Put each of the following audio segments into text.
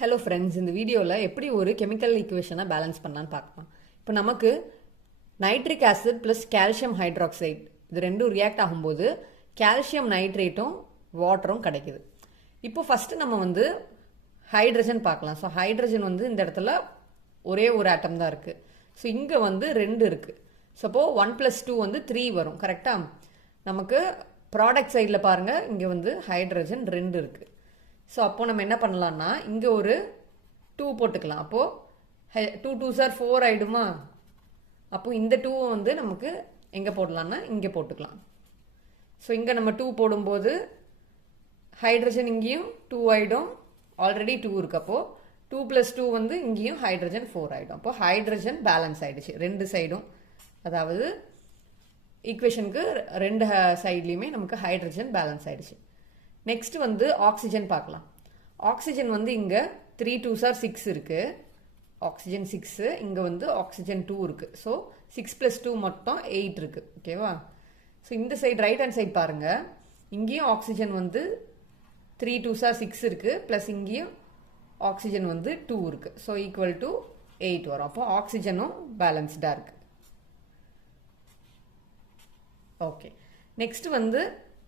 Hello friends, இந்த வீடியோவில் எப்படி ஒரு கெமிக்கல் ஈக்குவேஷனை பேலன்ஸ் பண்ணலான்னு பார்க்கலாம். இப்போ நமக்கு nitric acid plus calcium hydroxide இது ரெண்டும் ரியாக்ட் ஆகும்போது கால்சியம் நைட்ரேட்டும் வாட்டரும் கிடைக்குது. இப்போ ஃபஸ்ட்டு நம்ம ஹைட்ரஜன் பார்க்கலாம். ஸோ ஹைட்ரஜன் இந்த இடத்துல ஒரே ஒரு ஆட்டம் தான் இருக்குது. ஸோ இங்கே 2 இருக்குது. சப்போ 1+2 3 வரும். கரெக்டாக நமக்கு ப்ராடக்ட் சைடில் பாருங்கள், இங்கே ஹைட்ரஜன் 2 இருக்குது. ஸோ அப்போது நம்ம என்ன பண்ணலான்னா இங்கே ஒரு 2 போட்டுக்கலாம். அப்போது 2 2s are 4 ஆகிடுமா? அப்போது இந்த 2 நமக்கு எங்கே போடலான்னா இங்கே போட்டுக்கலாம். ஸோ இங்கே நம்ம 2 போடும்போது ஹைட்ரஜன் இங்கேயும் 2 ஆகிடும். ஆல்ரெடி 2 இருக்கு. அப்போது 2+2 இங்கேயும் ஹைட்ரஜன் 4 ஆகிடும். அப்போது ஹைட்ரஜன் பேலன்ஸ் ஆகிடுச்சு ரெண்டு சைடும். அதாவது ஈக்குவேஷனுக்கு ரெண்டு சைட்லேயுமே நமக்கு ஹைட்ரஜன் பேலன்ஸ் ஆகிடுச்சு. நெக்ஸ்ட் ஆக்சிஜன் பார்க்கலாம். ஆக்சிஜன் இங்கே 3 2s are 6 இருக்குது. ஆக்சிஜன் 6, இங்கே ஆக்சிஜன் 2 இருக்குது. ஸோ 6+2 மொத்தம் 8 இருக்குது. ஓகேவா? ஸோ இந்த சைடு ரைட் ஹேண்ட் சைட் பாருங்கள், இங்கேயும் ஆக்சிஜன் 3 2s are 6 இருக்குது. ப்ளஸ் இங்கேயும் ஆக்சிஜன் 2 இருக்குது. ஸோ ஈக்குவல் டு 8 வரும். அப்போ ஆக்சிஜனும் பேலன்ஸ்டாக இருக்குது. ஓகே, நெக்ஸ்ட்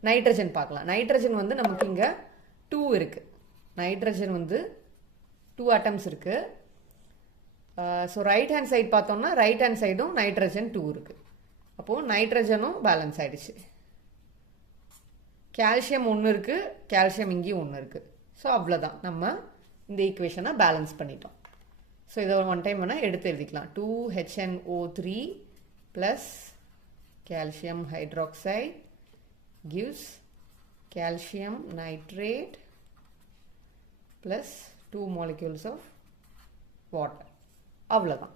நைட்ரஜன் பார்க்கலாம். நைட்ரஜன் நமக்கு இங்கே 2 இருக்குது. நைட்ரஜன் 2 ஆட்டம்ஸ் இருக்குது. ஸோ ரைட் ஹேண்ட் சைடு பார்த்தோம்னா ரைட் ஹேண்ட் சைடும் நைட்ரஜன் 2 இருக்குது. அப்போது நைட்ரஜனும் பேலன்ஸ் ஆகிடுச்சு. கால்சியம் 1 இருக்குது, கால்சியம் இங்கேயும் 1 இருக்குது. ஸோ அவ்வளோதான், நம்ம இந்த ஈக்குவேஷனை பேலன்ஸ் பண்ணிட்டோம். ஸோ இதை ஒன் டைம் வேணால் எடுத்து எழுதிக்கலாம். 2HNO3 plus calcium hydroxide gives calcium nitrate plus 2 molecules of water. அவ்வளோதான்.